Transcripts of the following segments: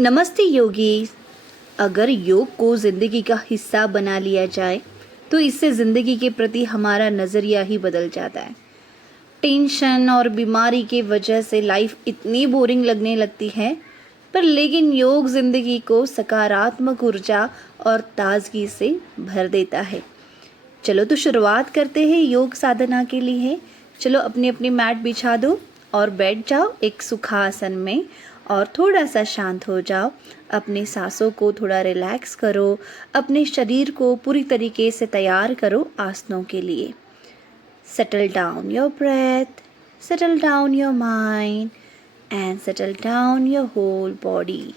नमस्ते योगी। अगर योग को ज़िंदगी का हिस्सा बना लिया जाए तो इससे ज़िंदगी के प्रति हमारा नज़रिया ही बदल जाता है। टेंशन और बीमारी के वजह से लाइफ इतनी बोरिंग लगने लगती है, पर लेकिन योग ज़िंदगी को सकारात्मक ऊर्जा और ताजगी से भर देता है। चलो तो शुरुआत करते हैं योग साधना के लिए। चलो अपनी अपनी मैट बिछा दो और बैठ जाओ एक सुखासन में और थोड़ा सा शांत हो जाओ। अपने सांसों को थोड़ा रिलैक्स करो, अपने शरीर को पूरी तरीके से तैयार करो आसनों के लिए। Settle down your breath, settle down your mind and settle down your whole body.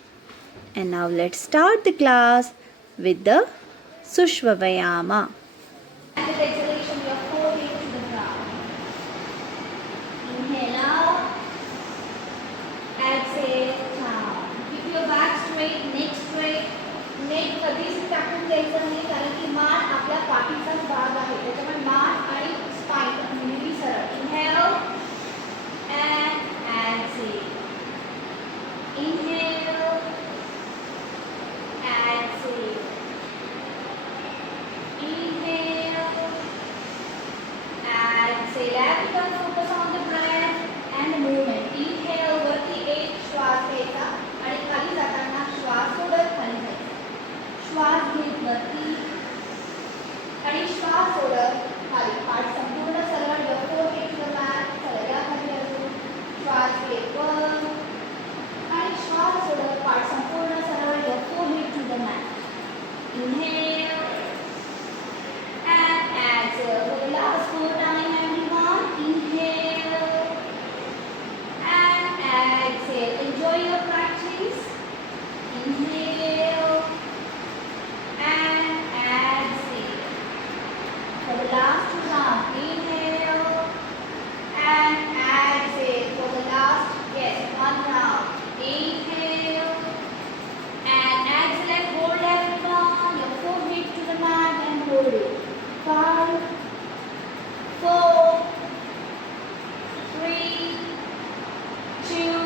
And now let's start the class with the Sushvavayama. And with exhalation, your forehead to the ground. Inhale out, exhale down. Keep your back straight, neck straight. नेक कधीच टाकून द्यायचं नाही, कारण की मान आपल्या पाठीचाच भाग आहे, त्याच्यामुळे मान आणि स्पाइन नेहमी सरळ. Inhale and exhale. Inhale, exhale. Inhale, exhale. Everyone focus on the breath and the movement. Inhale वरती एक श्वास घ्यायचा आणि खाली जाताना श्वास सोडत खाली जायचा. श्वास घेत वरती आणि श्वास सोडत खाली. पाठ संपूर्ण सरळ डोकं एक mat सरळ खाली अजून. श्वास घेत वर आणि श्वास सोडत पाठ संपूर्ण सरळ डोकं to the mat. Inhale and exhale. For the last 4 time, everyone. Inhale and exhale. Enjoy your practice. Inhale and exhale. For the last round, inhale and exhale. For the last, one round. Inhale and exhale. Hold everyone. Your forehead to the mat and hold it. 5, 4, 3, 2,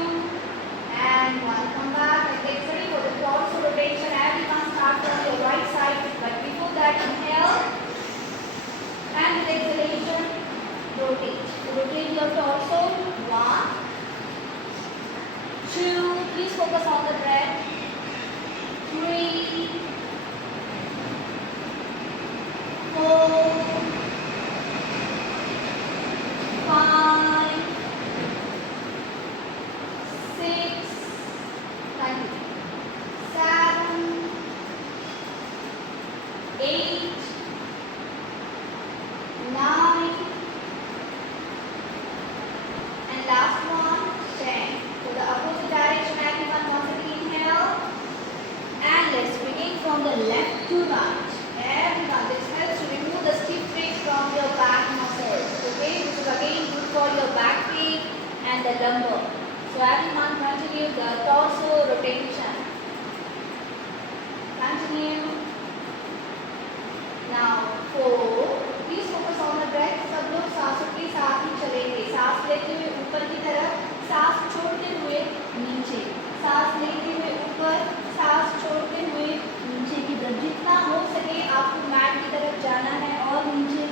and 1. Come back and get ready for the torso rotation. Everyone start from your right side. But before that, inhale and with exhalation, rotate. Rotate your torso. 1, 2. Please focus on the breath. 3, 4, 5, 6, 7, 8, 9, and last one, 10. So the opposite direction, everyone once again inhale. And let's begin from the left to right. Everyone, this helps to remove the stiff legs from your back muscles. Okay, this is again good for your back pain and the lumbar. So everyone continue the torso rotation. Continue. Now 4. Please focus on the breath. सब लोग सांसों के साथ ही चलेंगे. सांस लेते हुए ऊपर की तरफ, सांस छोड़ते हुए नीचे. सांस लेते हुए ऊपर, सांस छोड़ते हुए नीचे की तरफ. जितना हो सके आपको मैट की तरफ जाना है और नीचे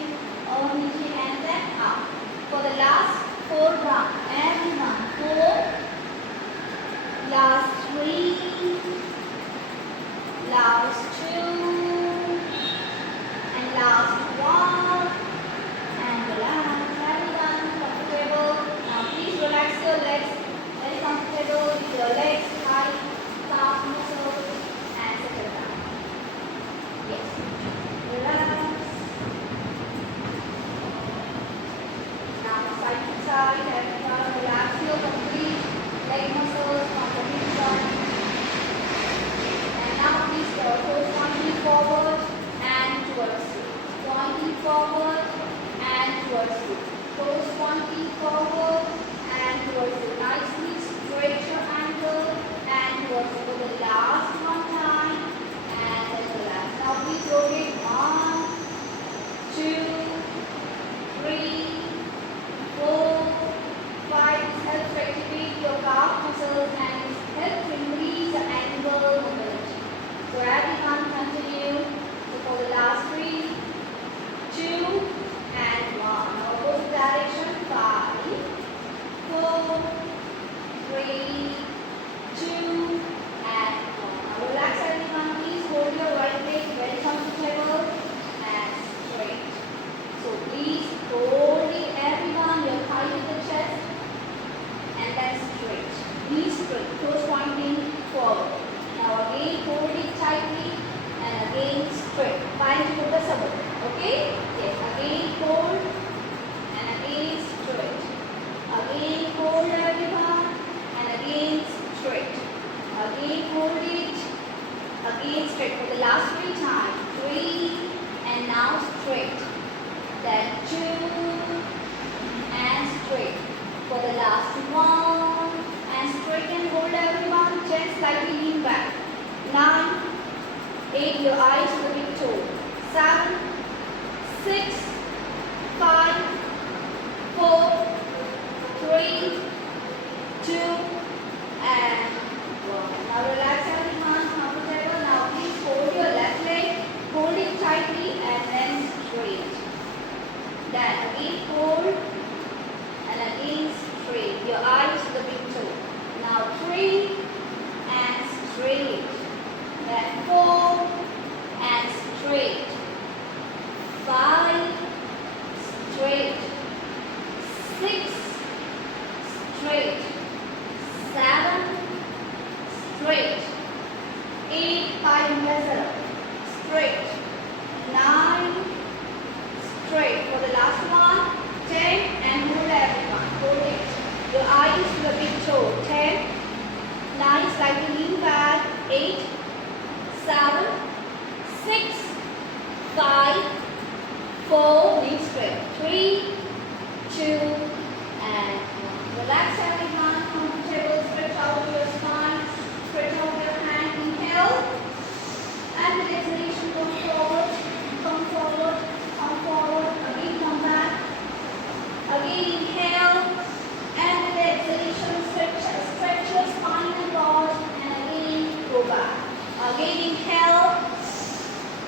and then up. For the last 4 rounds, everyone. 4, last 3, last 2, and last 1, and relax. Everyone comfortable. Now please relax your legs. Very comfortable with your legs tight, calf muscles, and settle down. Yes. Relax. Now side to side, everyone relax your complete leg muscles from the hip joint. And now please toes pointing forward and towards you. Pointing forward and towards you. Toes pointing forward and towards you. Nicely straight your ankle and towards again hold it, again straight for the last 3 times, 3, and now straight, then 2, and straight, for the last 1, and straight and hold everyone, 10, slightly lean back, 9, 8, your eyes to the big toe, 7, 6, 5, 4, 3, 2, and 1. Now relax everyone, comfortable. Now please hold your left leg, hold it tightly and then straight. Then again hold and again straight. Your eyes to the big toe. Now 3 and straight. Then 4 and straight. 5 straight. 6 straight. 7 straight. 8, 5 measure straight. 9 straight. For the last one, 10, and hold everyone. Hold it. Your eyes to the big toe. 10, 9, slightly lean back. 8, 7, 6, 5, 4, lean straight. 3, 2, and 1. Relax everyone. Comfortable. Stretch out your spine. Stretch out your hand. Inhale. And with exhalation, come forward. Come forward. Come forward. Again, come back. Again, inhale. And with exhalation, stretch your spine and cord. And again, go back. Again, inhale.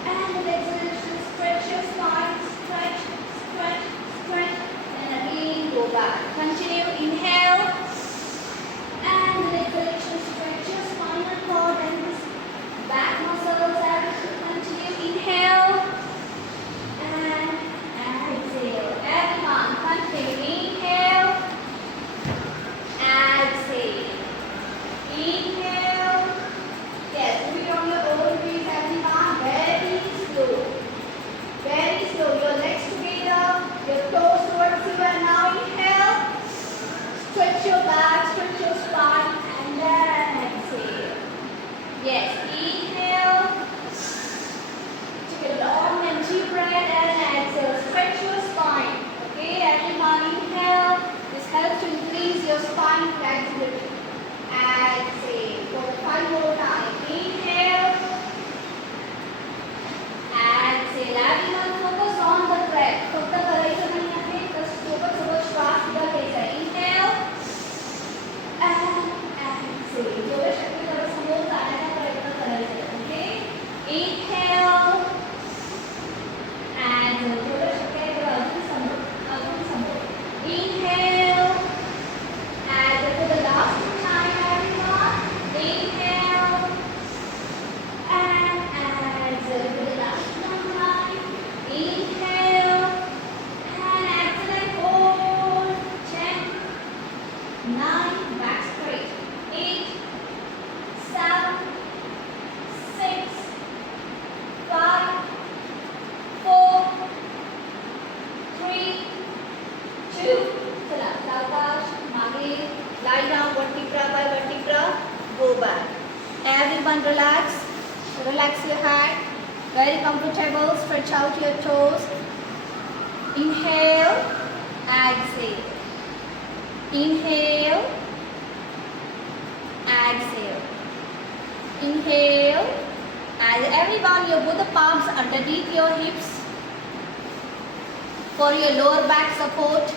And with exhalation, stretch your spine. Stretch, stretch, stretch. And again, go back. Continue. Inhale. And with exhalation, stretch your spinal cord and this back muscles. And continue. Inhale. And exhale. Everyone, continue. Inhale. Exhale. Inhale. Yes, do it on your own pace, everyone. Very slow. Very slow. Your legs together. Your toes towards you. And now inhale. Stretch your back, stretch your spine, and then exhale. Yes, inhale. Take a long and deep breath and exhale. Stretch your spine. Okay, everyone inhale. This helps to increase your spine flexibility. Exhale. For 5 more times. Inhale. Exhale. Everyone focus on the breath. फक्त करायचं नाही आहे तर सोबत सोबत श्वास सुद्धा घ्यायचा आहे. Inhale. And exhale. जेवढं शक्य तेवढं समोर जाण्याचा प्रयत्न करायचा आहे. Okay? Inhale. And जेवढं शक्य आहे तेवढं अजून समोर. Inhale. And for the last time, everyone. Inhale. And exhale. For the last time. Inhale. And exhale and hold. 10, 9, back straight. 8, 7, 6, 5, 4, 3, 2. चला, सावकाश, मागे, lie down, vertebra by vertebra, go back. Everyone relax. Relax your head. Very comfortable. Stretch out your toes. Inhale. Exhale. Inhale. Exhale. Inhale. And everyone, you put the palms underneath your hips for your lower back support.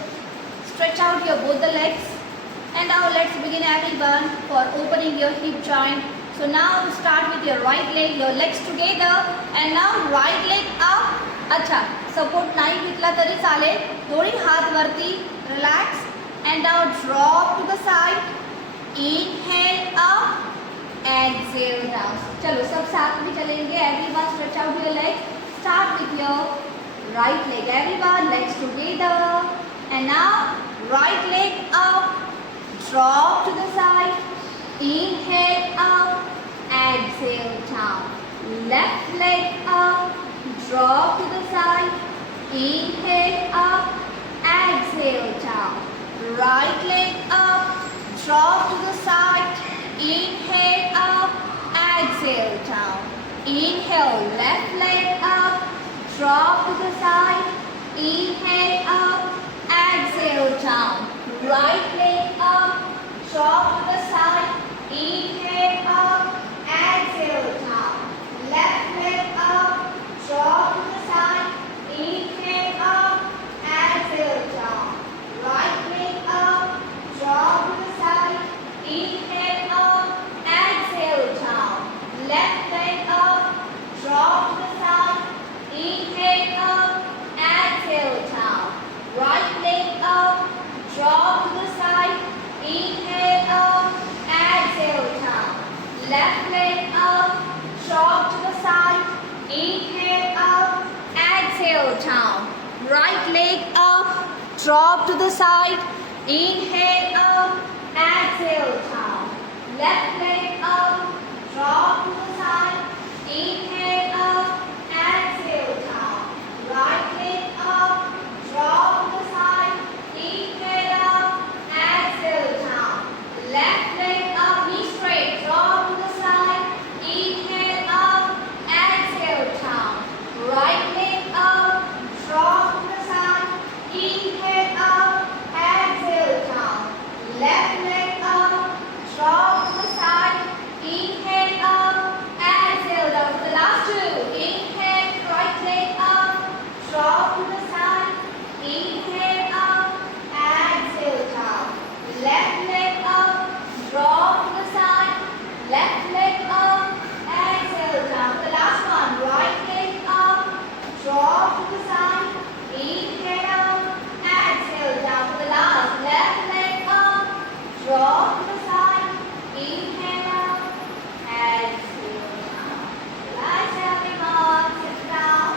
Stretch out your both the legs. And now let's begin everyone for opening your hip joint. So now start with your right leg, your legs together, and now right leg up. अच्छा, support नाही घेतला तरी चालेल. दोन्ही हात वरती, relax, and now drop to the side. Inhale up, exhale down. चलो सब साथ में चलेंगे. Everyone stretch out your legs. Start with your right leg. Everyone legs together, and now right leg up, drop to the side. Inhale up, exhale down. Left leg up, drop to the side. Inhale up, exhale down. Right leg up, drop to the side. Inhale up, Inhale, left leg up, drop to the side. Inhale up, exhale down. Right leg up, drop to the side. Inhale up, exhale down. Left leg up, drop to the side. Inhale up, exhale down. Right leg up, drop to the side. Inhale up, exhale down. Left leg up, drop to the side. Inhale up, exhale down. Right leg up, drop to the side. Inhale up, exhale down. Left leg up, drop to the side. Inhale up, exhale down. Right leg up, drop to the side. Inhale up, exhale down. Left leg up, drop to the side. Inhale up, exhale down. Right leg up, drop to the side. Inhale up, exhale down. Left leg up, knee straight, drop to the side. Inhale up, exhale down. Right leg up, drop to the side. Inhale up, exhale down. Left leg up, drop to the side. Inhale up, exhale down. For the last two. Inhale, right leg up, drop to the side. Inhale up, exhale down. Left leg up, drop to the side. Left leg up, exhale down. For the last one. Right leg up, drop to the side. Inhale up, exhale down. For the last. Left leg up, drop to the side. Inhale up, exhale down. Relax everyone. Sit down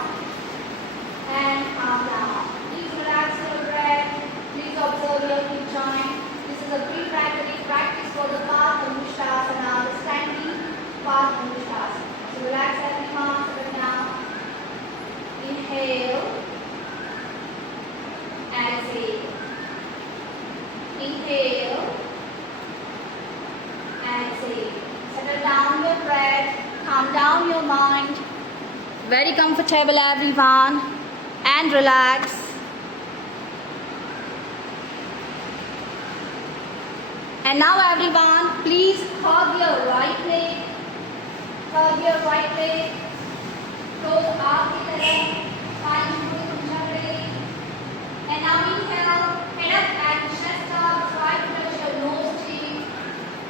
and calm down. Please relax your breath. Please observe your hip joint. This is a pre-practice for the Padma-Mushtasana, the standing Padma-Mushtasana. So relax everyone. Sit down. Inhale. Exhale. Inhale. Exhale. Settle down your breath. Calm down your mind. Very comfortable everyone. And relax. And now everyone, please hug your right leg. Hug your right leg. Toes up की तरफ. पानी पूरी उछाले. And now inhale, head up and chest up. Try to touch your nose cheek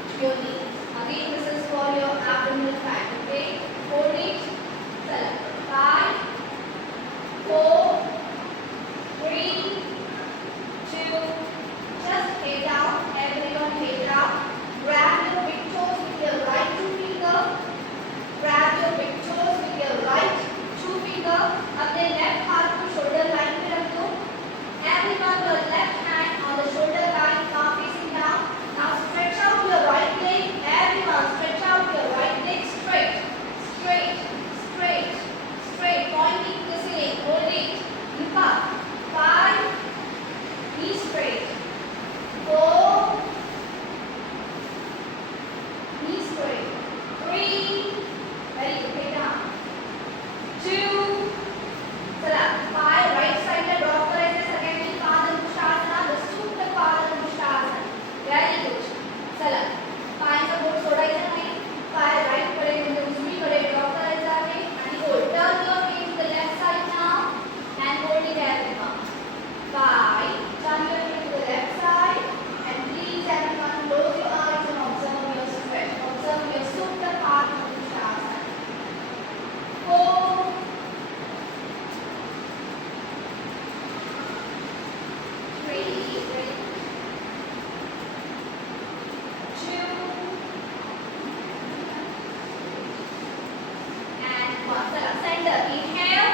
to your knee. Again, this is for your abdominal fat. Okay? Hold it. 5, 4, 3, 2. Just head down. Everyone head down. Grab your big toes with your right 2 finger. Grab your big toes with your right 2 finger. अपने left हाथ को shoulder line पे रख दो. Everyone, your left hand on the shoulder line, palm facing down. Now stretch out your right leg. Everyone, stretch out your right leg straight, straight, straight, straight. Pointing to the ceiling. Hold it. Look up. 5. Knee straight. 4. Knee straight. 3. Very good. Head down. 2. चला. 5. Right side में drop करायचे सगळ्यांनी. Padma-Mushtasana, the Supta Padma-Mushtasana. Very good. चला. पायाचा boat सोडायचा नाही. पाय right कडे म्हणजे उजवीकडे drop करायचा आहे आणि hold. Turn your feet to the left side now and hold it everyone. 5. Turn your feet to the left side and please everyone close your eyes and observe your stretch. Observe your Supta Padma-Mushtasana. 4. 3. 2. And 1. चला center. Inhale.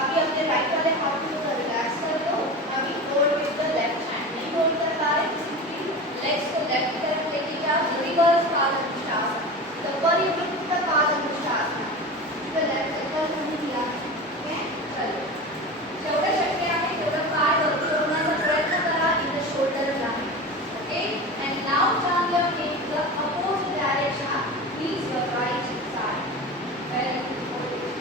अभी अपने right वाले हाथ को relax कर लो. अभी hold with the left hand. नहीं hold कर पा रहे किसी legs को left की तरफ लेके जाओ. Reverse Padma-Mushtasana. The Parivritta Padma-Mushtasana. The left side को नहीं दिया. Okay? चलो. जेवढं शक्य आहे तेवढं पाय वरती ओढण्याचा प्रयत्न करा in the shoulder line. Okay? And now turn your head to the opposite direction. Please your right side. Very good.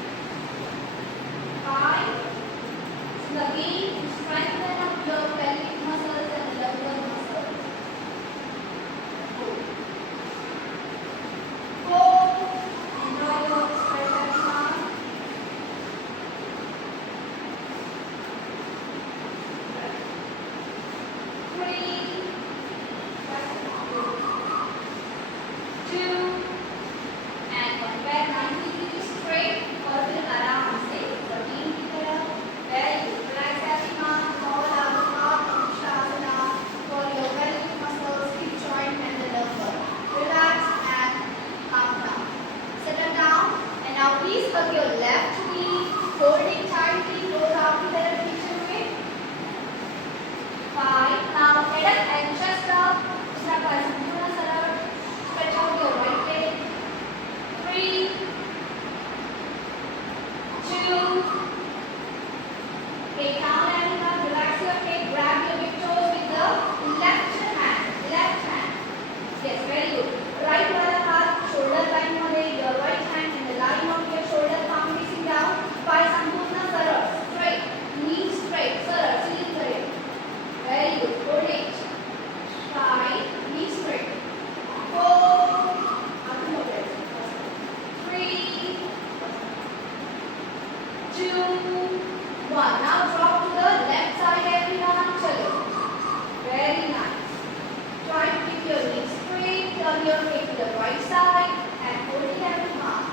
right side and holding every arm.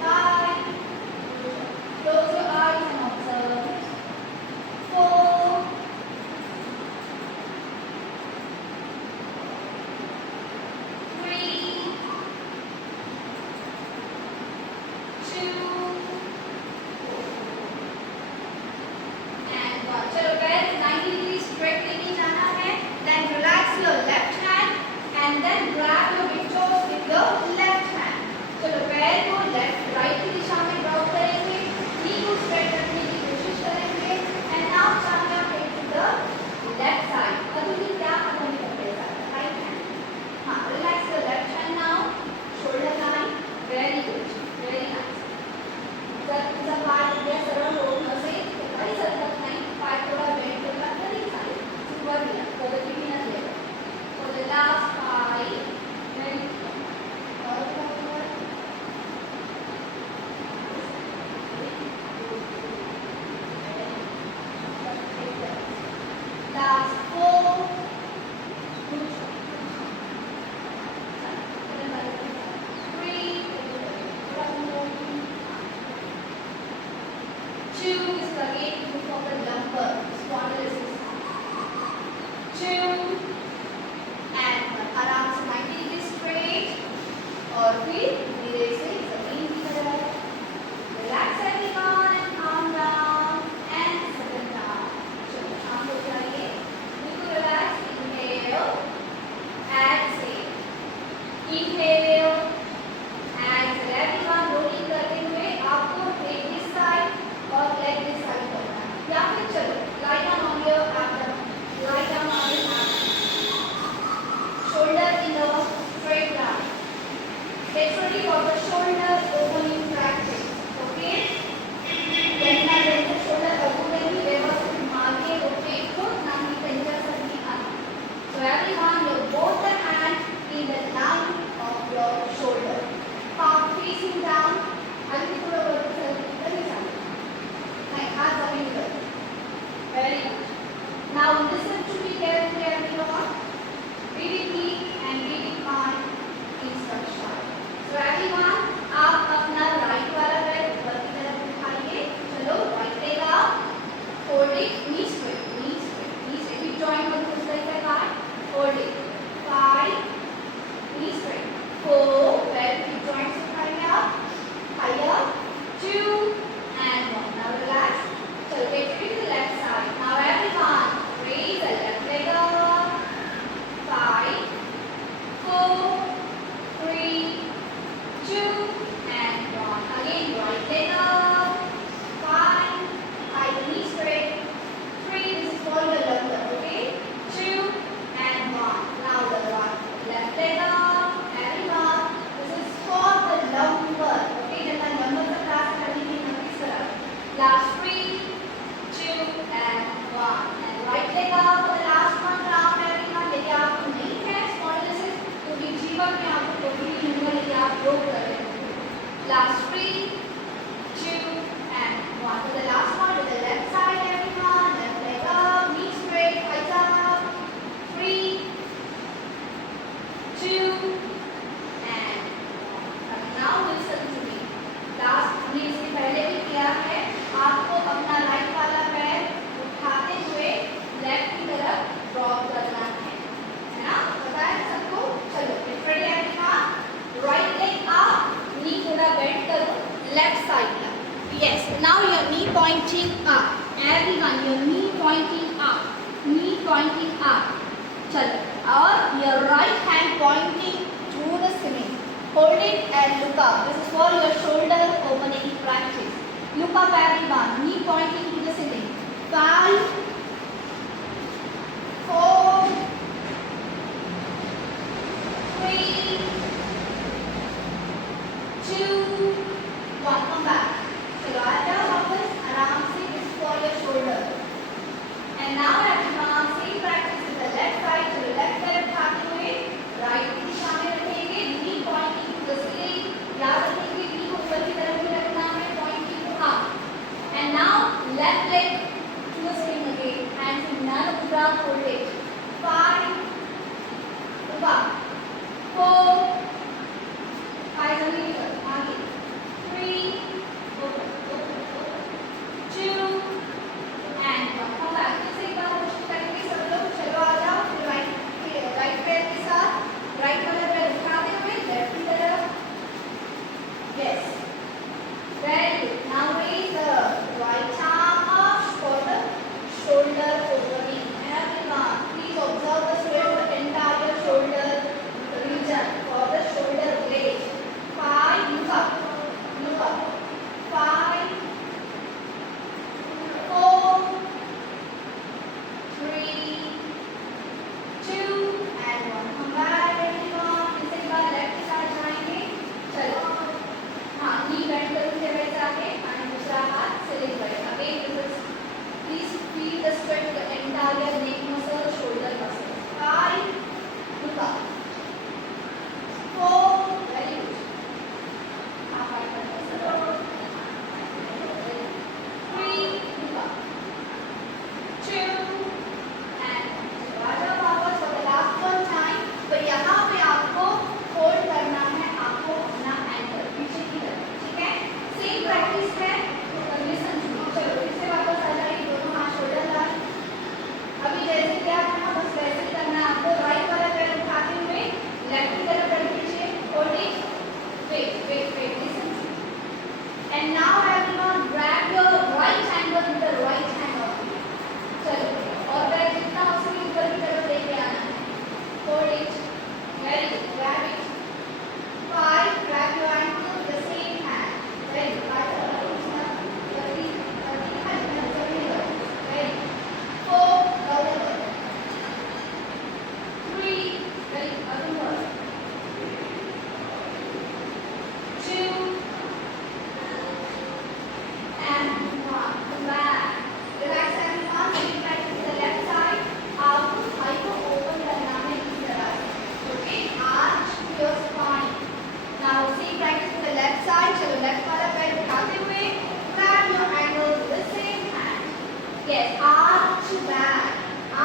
5. Close your eyes and observe. 4. 3. 2. And 1. चलो पैर 90 degree straight लेके जाना है. Then relax your left hand and then grab your big toes with your left hand. चलो पैर को left right की दिशा में ड्रॉप करेंगे. नी को स्ट्रेट रखने की कोशिश करेंगे. And now turn your head to the left side. अभी क्या करने करते हैं? Right hand. हाँ, relax your left hand now. Shoulder line. Very good. Very nice. जब तुझा पाय या सरळ होणं से काही सरकत नाही. पाय थोडा बेंड केला तरी चालेल. सुरुवातीला प्रगतीने नसले. For the last 5. Very good. Last 4. Good. 3. 2 is again for the lumbar spondylosis. 2 and आराम से 90 डिग्री स्ट्रेट और फिर धीरे से जमीन की तरफ. Relax everyone and calm down and settle down. चलो शांत हो जाइए. बिल्कुल relax. Inhale, exhale. Inhale, exhale. Everyone rolling करते हुए आपको head this side और leg this side करना है. या फिर चलो lie down on your abdomen. Lie down on your abdomen. Shoulder in the straight line. Get ready for the shoulder opening practice. Okay? त्यांना त्यांचे shoulder अगोदरही व्यवस्थित मागे rotate होत नाही त्यांच्यासाठी आहे. So everyone, you both the hands in the line of your shoulder. Palm facing down. आणि थोडं वरती सरकलं तरी चालेल. नाही, हात जमिनीवर. Very good. Now listen to me carefully everyone. Be with me and be with my instruction. So everyone, आप अपना राइट वाला पैर ऊपर की तरफ उठाइए. चलो right leg up. Hold it. Knee straight. Knee straight. Knee straight. Hip joint को push करके hard. Hold it. 5. Knee straight. 4. पैर hip joint से उठाइए आप. Higher. 2 and 1. Now relax. चलो get ready to the left side. Now everyone, raise the left leg up. 5, 4, 3, 2 and 1. Again right leg up. 5, knee straight. 3, this is for the lumbar, okay? 2 and 1. Now the left leg up. Everyone, this is for the lumbar, okay? ज्यांना lumbar का class करने की नक्कीच करा. Last 3, 2 and 1. And right leg up for the last one round everyone. यदि आपको नहीं है spondylosis तो भी जीवन में आपको कोई भी नहीं होगा यदि आप योग कर रहे हैं. Last 3, 2 and 1. For the last one to the left side everyone. Left leg up, knee straight, eyes up. 3, 2 and 1. Now listen to me. Last हमने इससे पहले भी किया है. आपको अपना राइट वाला पैर उठाते हुए लेफ्ट की तरफ ड्रॉप करना है ना? पता है सबको? चलो get ready everyone. Right leg up, knee थोड़ा bend करो. Left side La. Yes. Now your knee pointing up. Everyone, your knee pointing up. Knee pointing up. चलो. और your right hand pointing to the ceiling. Hold it and look up. This is for your shoulder opening practice. Look up everyone. Knee pointing to the ceiling. 5, 4, 3, 2, 1. Come back. चलो आ जाओ वापस आराम से. This is for your shoulder. And now everyone, same practice with the left side. चलो left पैर उठाते हुए right की दिशा में रखेंगे. Knee pointing to the ceiling. याद रखेंगे knee को ऊपर की तरफ ही रखना है. Pointing up. And now left leg to the ceiling again. Hands in none of the ground. Hold it. 5, 1, 4, Yes. Very good. Now raise the right arm up for the shoulder opening. Everyone, please observe the spread of the entire shoulder region for the shoulder blade. 5, look up. Look up. 5, 4, 3, 2 and 1. हम back everyone. इसके बाद left के साथ जाएंगे. चलो. हाँ, नी bend करूँ से वैसे आगे और दूसरा हाथ सिलिंग करें. Again, please feel the spread of the entire neck muscle, shoulder muscle. 5, look up. 4, very good. Half right muscle. 3, look up. 2 and वाजा वापस for the last one time. तो यहाँ पे आपको होल्ड करना है आपको अपना एंकल पीछे की तरफ, ठीक है? सेम प्रैक्टिस है. Listen to me. चलो फिर से वापस आ जाइए. दोनों हाथ शोल्डर लाइन. अभी जैसे क्या करना बस वैसे ही करना है आपको. राइट वाला पैर उठाते हुए लेफ्ट की तरफ कर दीजिए. Hold it. Wait listen to me. And now everyone grab your right ankle with the right hand of you. चलो और पैर जितना हो सके ऊपर की तरफ लेके आना है. Hold it. Very good. Grab it. 5. Grab your ankle with the same hand. Very good. 5. 30. Very good. 4. Lower. 3. Very good. Upward. 2. And 1. Come back. Relax everyone. Sit back to the left side. आपको Thai को open करना है इस तरह से. Okay? Arch your spine. Now see practice with the left side. चलो left वाला पैर उठाते हुए grab your ankle with the same hand. Yes. Arch back.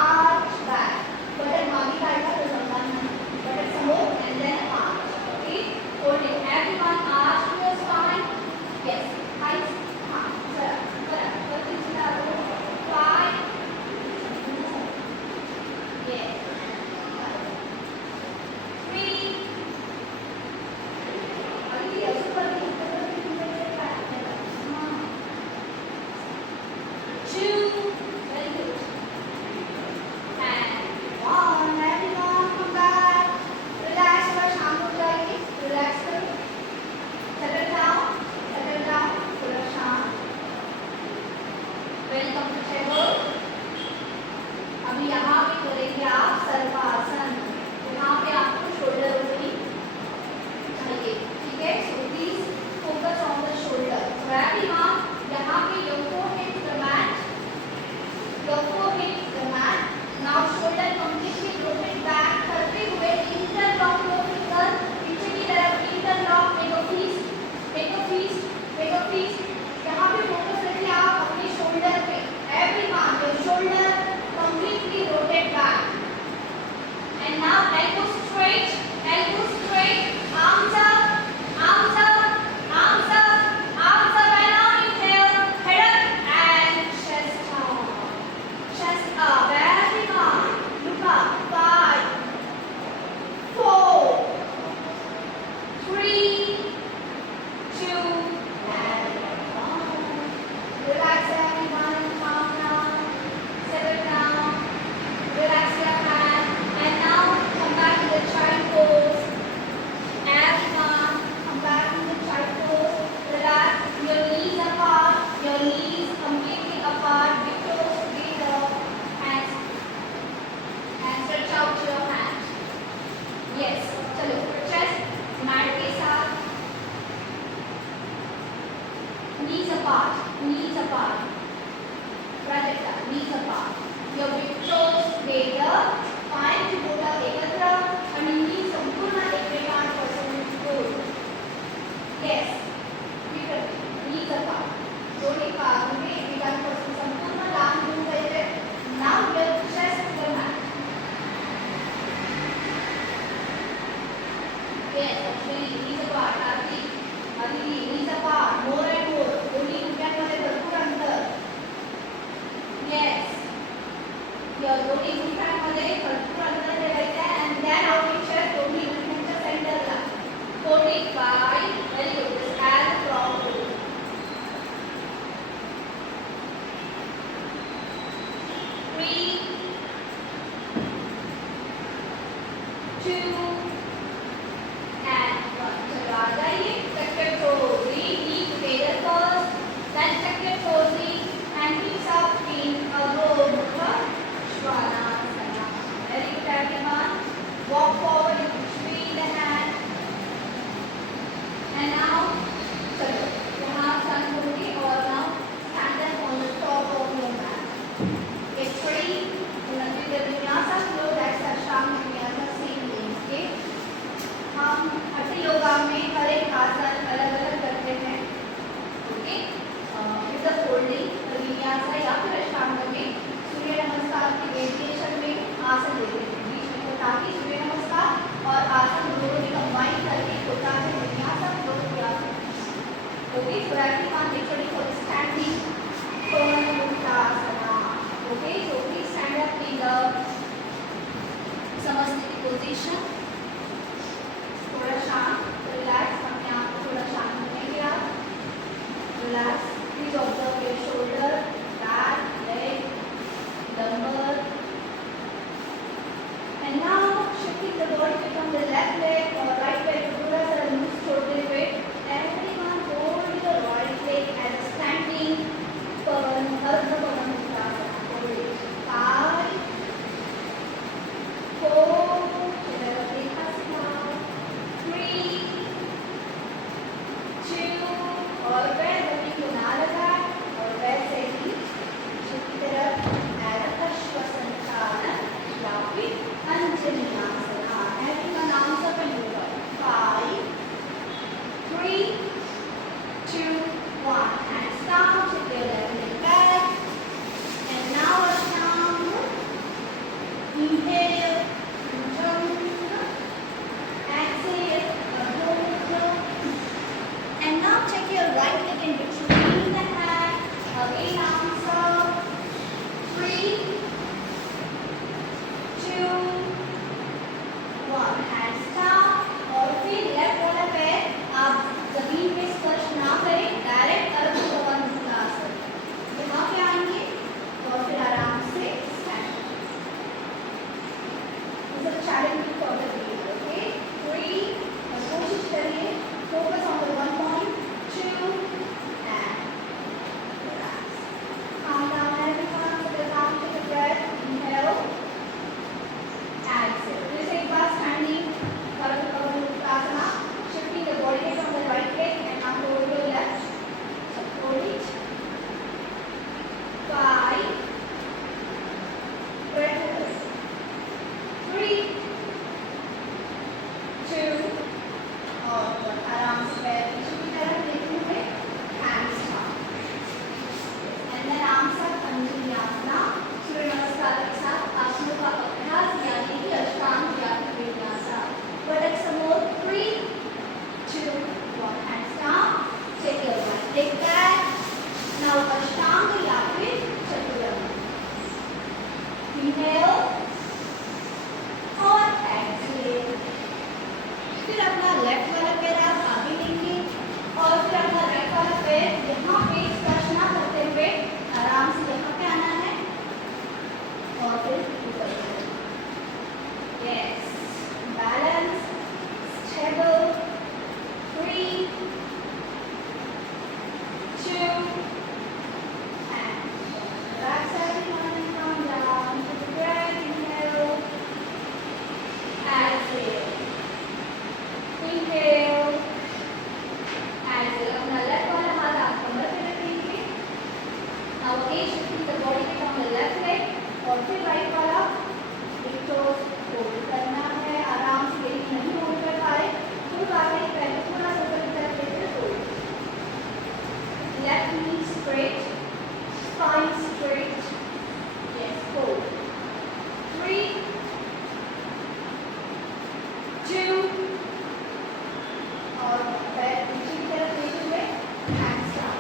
Arch back. Button मांगी काटना तो लंबा नहीं. बटन समोक and then arch. Okay? Hold it. Everyone arch your spine. Yes. Height. हाँ. जरा. बत्ती चला दो. 5. Yes. 3. अभी ऐसे पर भी ऊपर की तरफ काट देना. 2. Very good. And 1. Everyone come back. Relax. थोड़ा शांत हो जाइए. Relax करो. Settle down. Settle down. थोड़ा शांत. Very comfortable. अभी यहाँ पे करेंगे आप सर्वासन. यहाँ पे आपको शोल्डर ओपनिंग चाहिए, ठीक है? So please focus on the shoulder. Grab यहाँ पे your forehead to the mat. Your forehead to the mat. Now shoulder completely rotate back करते हुए interlock your finger पीछे की तरफ. interlock. Make a fist. Make a fist. Make a fist. यहाँ पे focus रखिए आप अपने शोल्डर पे. Everyone, your shoulder completely rotate back. And now elbows straight, arms up, arms up, arms up, arms up, and on inhale, head up and chest up. Chest up. Everyone, look up. 5, 4, 3, 2, and 1. Relax everyone, calm down, settle down, relax your hand, and now come back to the child pose. Everyone, come back to the child pose. Relax your knees apart, your knees completely apart, big toes together, and stretch out your hands. Yes, चलो chest mat के साथ. Knees apart, knees apart. Prajakta, knees apart. Your big toes together. पाय की बोटा एकत्र आणि knees संपूर्ण एकमेकांपासून दूर. Yes. Knees apart. दोन्ही पाय एकमेकांपासून संपूर्ण लांब होऊन जायचे. Now your chest to the mat. Yes, actually knees apart. Aditi, knees apart. More and more. दोन्ही गुडघ्यांमध्ये भरपूर अंतर. Yes. या दोन्ही गुडघ्यांमध्ये भरपूर अंतर ठेवायचं आहे. And then out with chest. दोन्ही गुडघ्यांच्या सेंटरला. 45. Very good. Okay, so right now get ready for the standing Purnamuktasana. Okay, so please stand up in the Samasthiti position. थोड़ा शांत, रिलैक्स, अपने आप को थोड़ा शांत रखेंगे आप. Relax. Please observe your shoulder, back, leg, lumbar. And now shifting the body from the left leg or right leg to पूरा सा loose shoulder weight. Everyone hold your right leg as a standing Ardha Purnamuktasana. Hold it. 5, 4, 3, 2 और पैर जमीन को ना लगाए और वैसे ही की तरफ अश्वसंतान या फिर अंजलि आसना. Everyone arms up and move up. 5, 3, 2, 1. Hands down, take your left leg back. And now Ashtanga. Inhale, Bhujanga. Exhale, Ardha. And now take your right leg in between the hand. Again, arms up. 3, 2, 1. Hands down. और फिर left वाला पैर आप जमीन पे स्पर्श ना करें, डायरेक्ट अर्ध पवनमुक्तासन. यहाँ पे आएंगे और फिर आराम से stand. This is a challenge for the day. Okay? 3. और कोशिश करिए. Focus on the 1 point. 2 and relax. Calm down everyone. Sit down, take a breath. Inhale. Exhale. This एक बार standing Ardha Purnamuktasana. Shifting the body weight from the right leg and now hold your left. So hold it. 5. Breath hold. 3, 2 और आराम से पैर पीछे की तरफ लेते हुए hands down. And then arms up, Anjali आसना. सूर्य नमस्कार के साथ आसनों का अभ्यास यानी कि अष्टांग या फिर vinyasa. Buttocks some more. 3, 2, 1. Hands down. Take your right leg back. Now अष्टांग या फिर चतुरंग. Inhale और exhale. फिर अपना लेफ्ट वाला पैर आप आगे लेंगे और फिर अपना राइट वाला पैर यहाँ पे स्पर्श ना करते हुए आराम से यहाँ पे आना है और फिर ऊपर. Yes. Balance. Stable. 3, 2 and relax everyone and calm down. Take a breath. Inhale. Exhale. Inhale. Exhale. अपना लेफ्ट वाला हाथ आप कमर पे रखेंगे. Now again shifting the body weight on the left leg और फिर राइट वाला toes hold करना है. आराम से यदि नहीं होल्ड कर पा रहे तो आगे पैर को थोड़ा सा ऊपर की तरफ लेकर hold. Left knee straight, spine straight. Yes, hold. 3, 2 और पैर पीछे की तरफ लेते हुए hands down.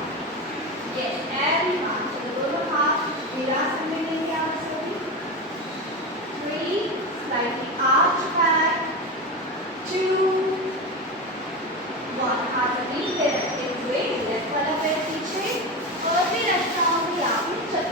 Yes, everyone. So दोनों हाथ विरासन में लेंगे आप सभी. 3, slightly arch back. 2, 1. हाथ जमीन पे रखते हुए लेफ्ट वाला पैर पीछे और फिर अष्टांग या फिर चतुरंग.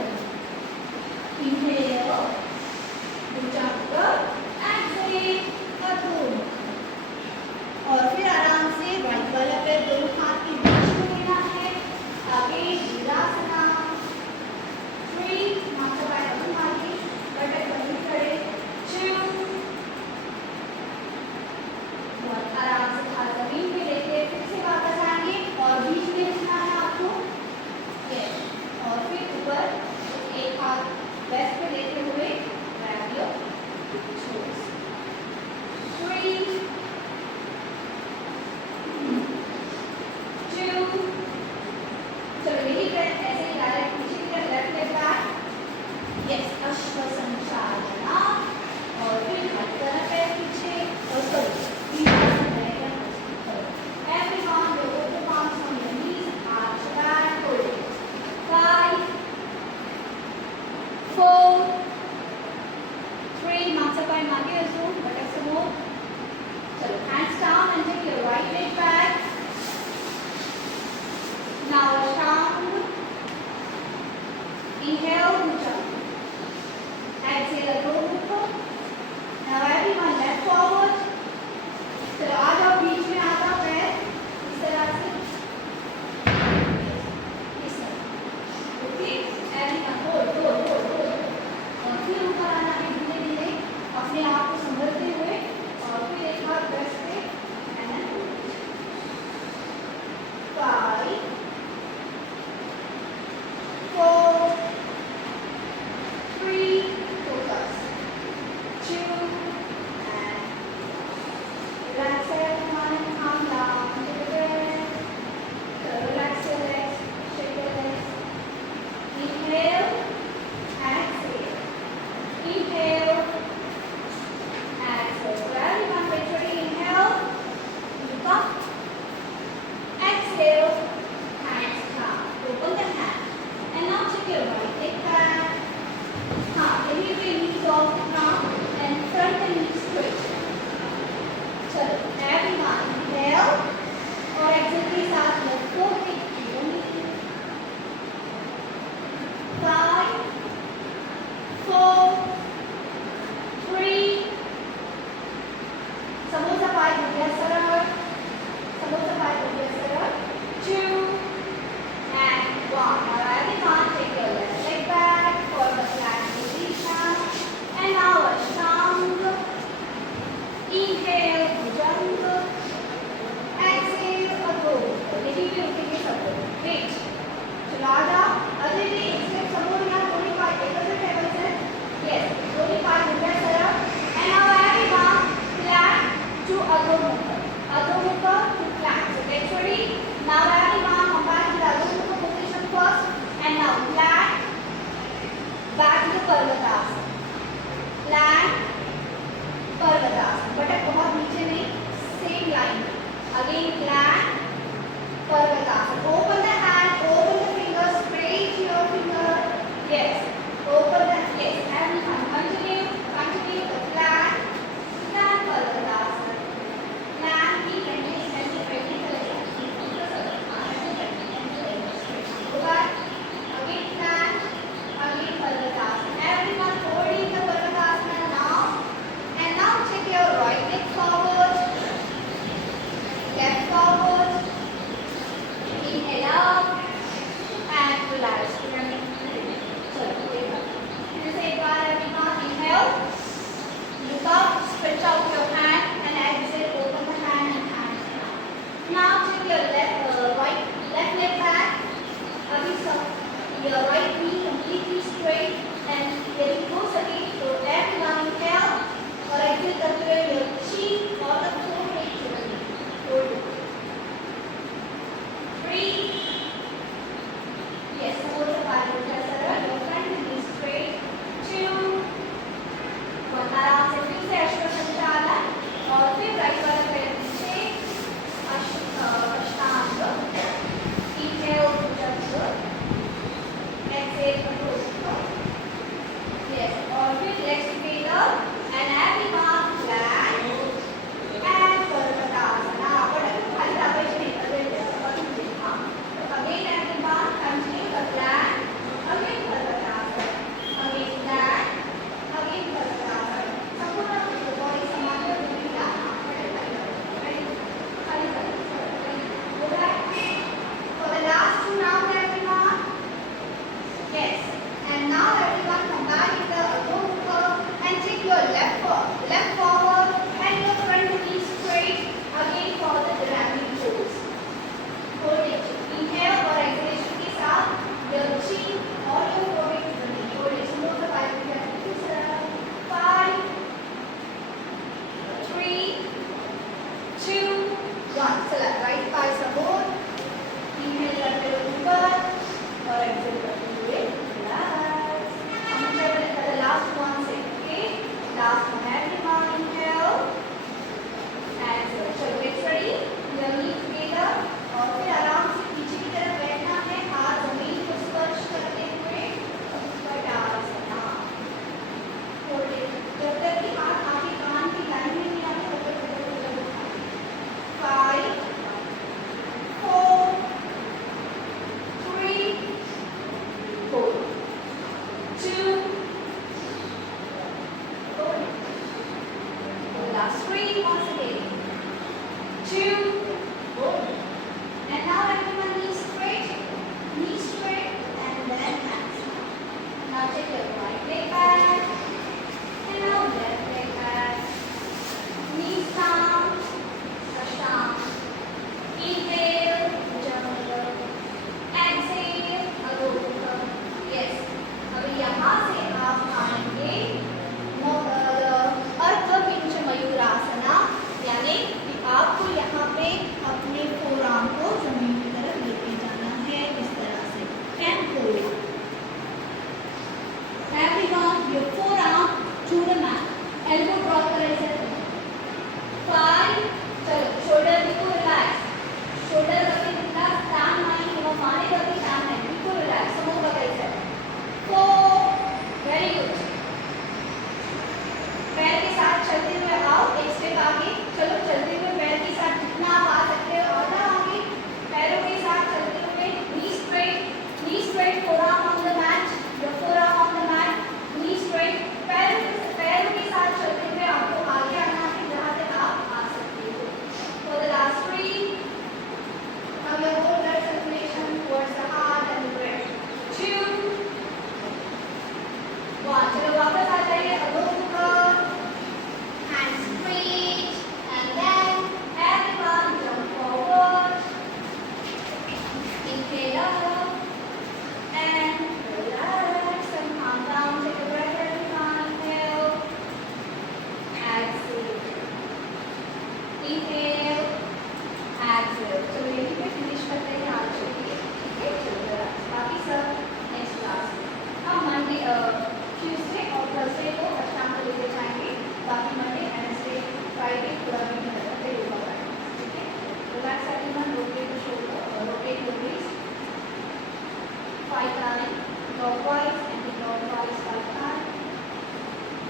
clockwise, anti-clockwise, 5 times.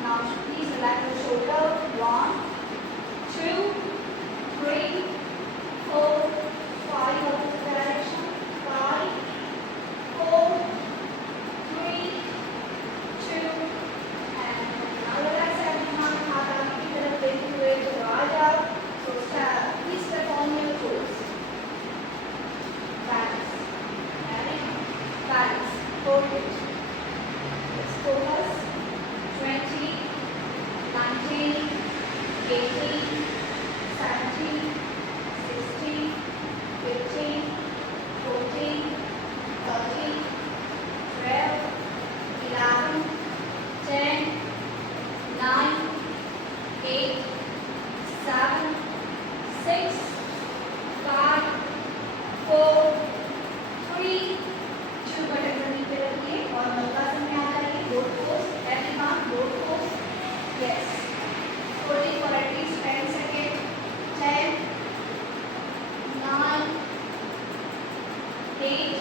Now please relax the shoulder. 1, 2, 3, 4, 5. Opposite direction. 5, 4, 3, 2, and now relax everyone. हाथ आगे की तरफ देखते हुए तो आ जाओ. So please step on your toes. Balance. Ready? Balance. Hold it. Let's focus. 20, 19, 18, 17, 16, 15, 14, 13, 12, 11, 10, 9, 8, 7, 6, 5, 4, 3, 2 button पर नीचे रखिए और मल्कासन में आ जाइए. Both pose, everyone, both pose. Yes. Hold it for at least 10 seconds. 10, 9, 8,